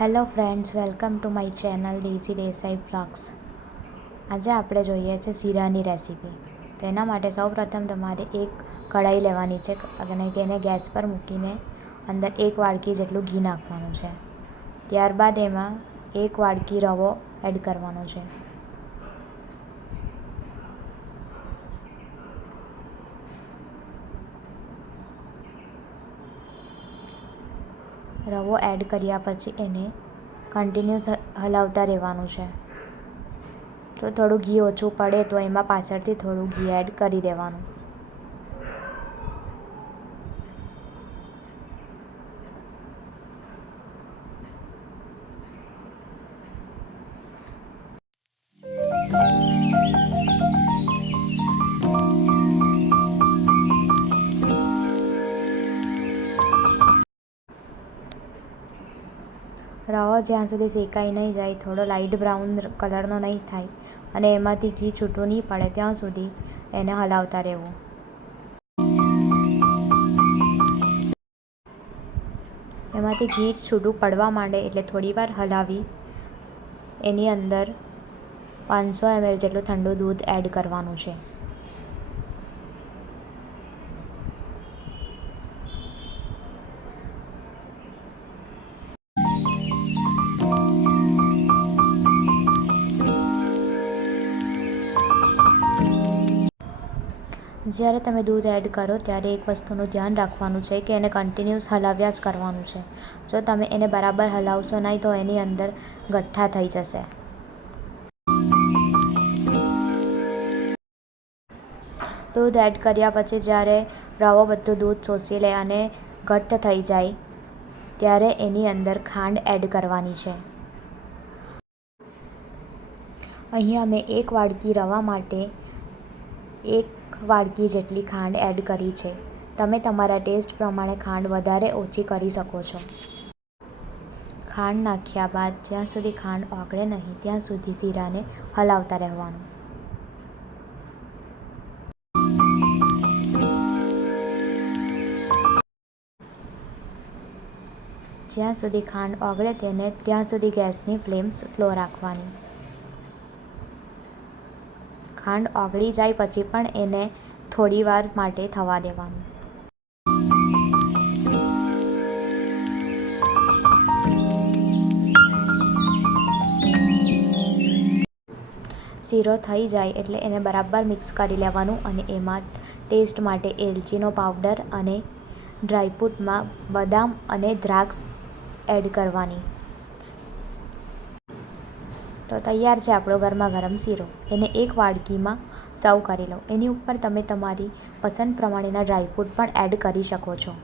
Hello friends, welcome to my channel Desi Desai blogs. આજે આપણે જોઈએ છે શીરાની રેસીપી. તો એના માટે સૌપ્રથમ તમારે એક કઢાઈ લેવાની છે અને તેને ગેસ પર મૂકીને અંદર 1 વાડકી જેટલું ઘી નાખવાનું છે. ત્યારબાદ એમાં 1 વાડકી રવો એડ કરવાનો છે. રવો એડ કર્યા પછી એને કન્ટિન્યુઅસ હલાવતા રહેવાનું છે. તો થોડું ઘી ઓછું પડે તો એમાં પાછળથી થોડું ઘી એડ કરી દેવાનું. રવો જ્યાં સુધી શેકાઈ નહીં જાય, થોડો લાઇટ બ્રાઉન કલરનો નહીં થાય અને એમાંથી ઘી છૂટું નહીં પડે ત્યાં સુધી એને હલાવતા રહેવું. એમાંથી ઘી છૂટું પડવા માંડે એટલે થોડીવાર હલાવી એની અંદર 500 ml જેટલું ઠંડુ દૂધ એડ કરવાનું છે. જ્યારે તમે દૂધ એડ કરો ત્યારે એક વસ્તુનું ધ્યાન રાખવાનું છે કે એને કન્ટિન્યુઅસ હલાવ્યા જ કરવાનું છે. જો તમે એને બરાબર હલાવશો નહીં તો એની અંદર ગઠ્ઠા થઈ જશે. દૂધ એડ કર્યા પછી જ્યારે રવો બધું દૂધ શોષી લે અને ઘટ્ટ થઈ જાય ત્યારે એની અંદર ખાંડ એડ કરવાની છે. અહીંયા મેં 1 વાડકી રવા માટે 1 વાડકી જેટલી ખાંડ એડ કરી છે. તમે તમારા ટેસ્ટ પ્રમાણે ખાંડ વધારે ઓછી કરી શકો છો. ખાંડ નાખ્યા બાદ જ્યાં સુધી ખાંડ ઓગળે નહીં ત્યાં સુધી શીરાને હલાવતા રહેવાનું. જ્યાં સુધી ખાંડ ઓગળે ત્યાં સુધી ગેસની ફ્લેમ સ્લો રાખવાની. ખાંડ ઓગળી જાય પછી પણ એને થોડીવાર માટે થવા દેવાનું. શીરો થઈ જાય એટલે એને બરાબર મિક્સ કરી લેવાનું અને એમાં ટેસ્ટ માટે એલચીનો પાવડર અને ડ્રાયફ્રૂટમાં બદામ અને દ્રાક્ષ એડ કરવાની. તો તૈયાર છે આપણો ગરમા ગરમ શીરો. એને 1 વાડકીમાં સર્વ કરી લો. એની ઉપર તમે તમારી પસંદ પ્રમાણેના ડ્રાયફ્રૂટ પણ એડ કરી શકો છો.